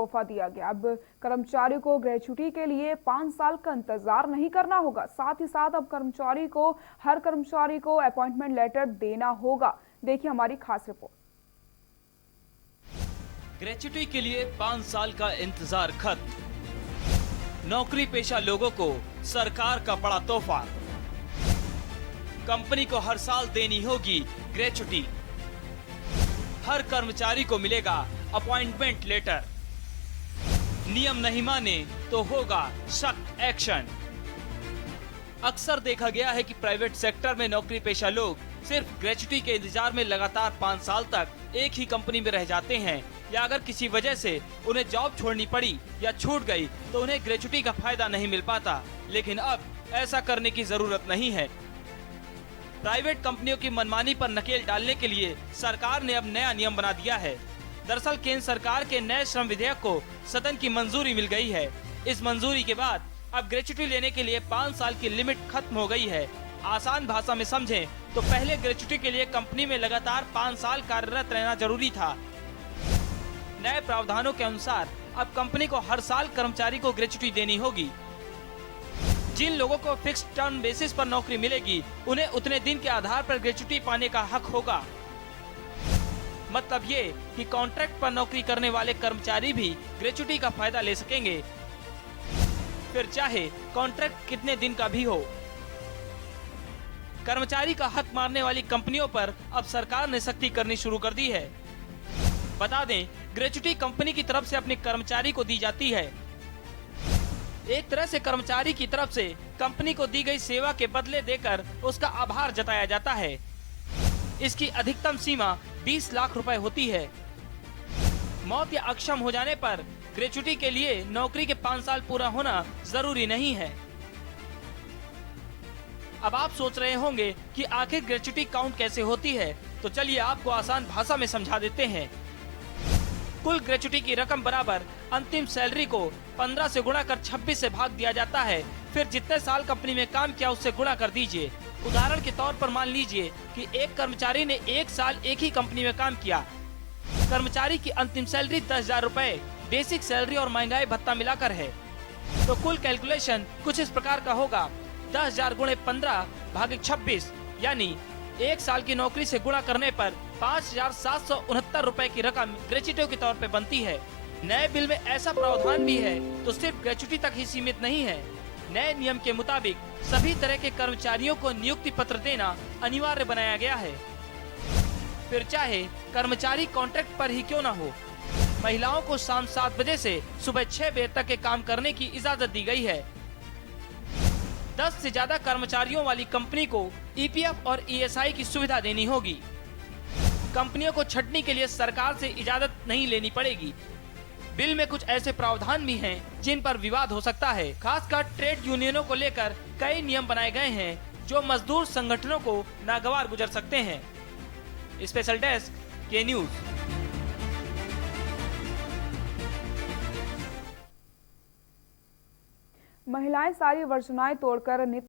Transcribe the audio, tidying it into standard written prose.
तोहफा दिया गया। अब कर्मचारियों को ग्रेच्युटी के लिए 5 साल का इंतजार नहीं करना होगा। साथ ही साथ अब हर कर्मचारी को अपॉइंटमेंट लेटर देना होगा। देखिए हमारी खास रिपोर्ट। ग्रेच्युटी के लिए 5 साल का इंतजार खत्म। नौकरी पेशा लोगों को सरकार का बड़ा तोहफा। कंपनी को हर साल देनी होगी ग्रेच्युटी। हर कर्मचारी को मिलेगा अपॉइंटमेंट लेटर। नियम नहीं माने तो होगा सख्त एक्शन। अक्सर देखा गया है कि प्राइवेट सेक्टर में नौकरी पेशा लोग सिर्फ ग्रेच्युटी के इंतजार में लगातार 5 साल तक एक ही कंपनी में रह जाते हैं, या अगर किसी वजह से उन्हें जॉब छोड़नी पड़ी या छूट गई तो उन्हें ग्रेच्युटी का फायदा नहीं मिल पाता। लेकिन अब ऐसा करने की जरूरत नहीं है। प्राइवेट कंपनियों की मनमानी पर नकेल डालने के लिए सरकार ने अब नया नियम बना दिया है। दरअसल केंद्र सरकार के नए श्रम विधेयक को सदन की मंजूरी मिल गई है। इस मंजूरी के बाद अब ग्रेच्युटी लेने के लिए 5 साल की लिमिट खत्म हो गई है। आसान भाषा में समझें तो पहले ग्रेच्युटी के लिए कंपनी में लगातार 5 साल कार्यरत रहना जरूरी था। नए प्रावधानों के अनुसार अब कंपनी को हर साल कर्मचारी को ग्रेच्युटी देनी होगी। जिन लोगों को फिक्स टर्म बेसिस पर नौकरी मिलेगी उन्हें उतने दिन के आधार पर ग्रेच्युटी पाने का हक होगा। मतलब ये कि कॉन्ट्रैक्ट पर नौकरी करने वाले कर्मचारी भी ग्रेच्युटी का फायदा ले सकेंगे, फिर चाहे कॉन्ट्रैक्ट कितने दिन का भी हो। कर्मचारी का हक मारने वाली कंपनियों पर अब सरकार ने सख्ती करनी शुरू कर दी है। बता दें, ग्रेच्युटी कंपनी की तरफ से अपने कर्मचारी को दी जाती है। एक तरह से कर्मचारी की तरफ से कंपनी को दी गई सेवा के बदले देकर उसका आभार जताया जाता है। इसकी अधिकतम सीमा 20 लाख रुपए होती है। मौत या अक्षम हो जाने पर ग्रेच्युटी के लिए नौकरी के 5 साल पूरा होना जरूरी नहीं है। अब आप सोच रहे होंगे कि आखिर ग्रेच्युटी काउंट कैसे होती है, तो चलिए आपको आसान भाषा में समझा देते हैं। कुल ग्रेच्युटी की रकम बराबर अंतिम सैलरी को 15 से गुणा कर 26 से भाग दिया जाता है। फिर जितने साल कंपनी में काम किया उससे गुणा कर दीजिए। उदाहरण के तौर पर मान लीजिए कि एक कर्मचारी ने 1 साल एक ही कंपनी में काम किया। कर्मचारी की अंतिम सैलरी 10,000 रुपए बेसिक सैलरी और महंगाई भत्ता मिलाकर है। तो कुल कैलकुलेशन कुछ इस प्रकार का होगा: 10,000 गुणे 15 भागे 26, यानी 1 साल की नौकरी से गुणा करने पर 5,769 रुपए की रकम ग्रेच्युटी के तौर पे बनती है। नए बिल में ऐसा प्रावधान भी है तो सिर्फ ग्रेच्युटी तक ही सीमित नहीं है। नए नियम के मुताबिक सभी तरह के कर्मचारियों को नियुक्ति पत्र देना अनिवार्य बनाया गया है, फिर चाहे कर्मचारी कॉन्ट्रैक्ट पर ही क्यों न हो। महिलाओं को शाम 7 बजे से सुबह 6 बजे तक के काम करने की इजाजत दी गई है। 10 से ज्यादा कर्मचारियों वाली कंपनी को ईपीएफ और ईएसआई की सुविधा देनी होगी। कंपनियों को छंटनी के लिए सरकार से इजाजत नहीं लेनी पड़ेगी। बिल में कुछ ऐसे प्रावधान भी हैं जिन पर विवाद हो सकता है। खासकर ट्रेड यूनियनों को लेकर कई नियम बनाए गए हैं जो मजदूर संगठनों को नागवार गुजर सकते हैं। स्पेशल डेस्क के न्यूज। महिलाएं सारी वर्जनाएं तोड़कर नित्य